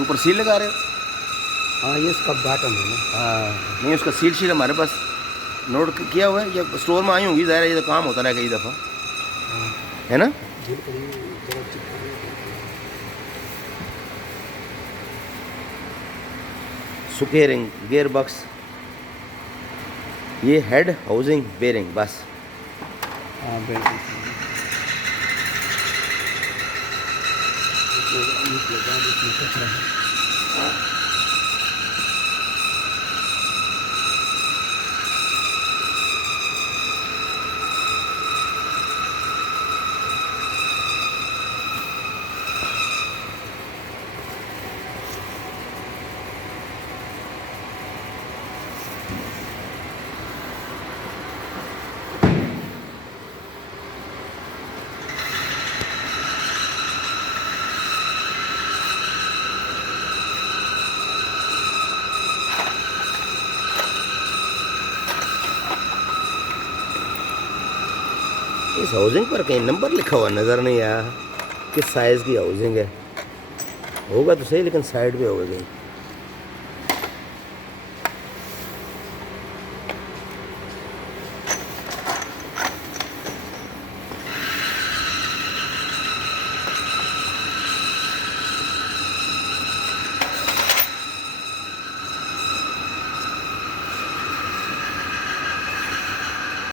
ऊपर सील लगा रहे हो? हाँ ये इसका बटन है ना। हाँ नहीं, उसका सील शील हमारे पास नोट किया हुआ है, ये स्टोर में आई होंगी, ज़ाहिर है ये तो काम होता रहा कई दफ़ा, हाँ है ना। बिल्कुल ये जरा चेक करिए। सुकेरिंग गियर बॉक्स, ये हेड हाउसिंग बेरिंग बस। हाँ बिल्कुल लगा इसमें कचरा है। इस हाउसिंग पर कहीं नंबर लिखा हुआ नज़र नहीं आया, किस साइज़ की हाउसिंग है। होगा तो सही, लेकिन साइड पे होगा कहीं।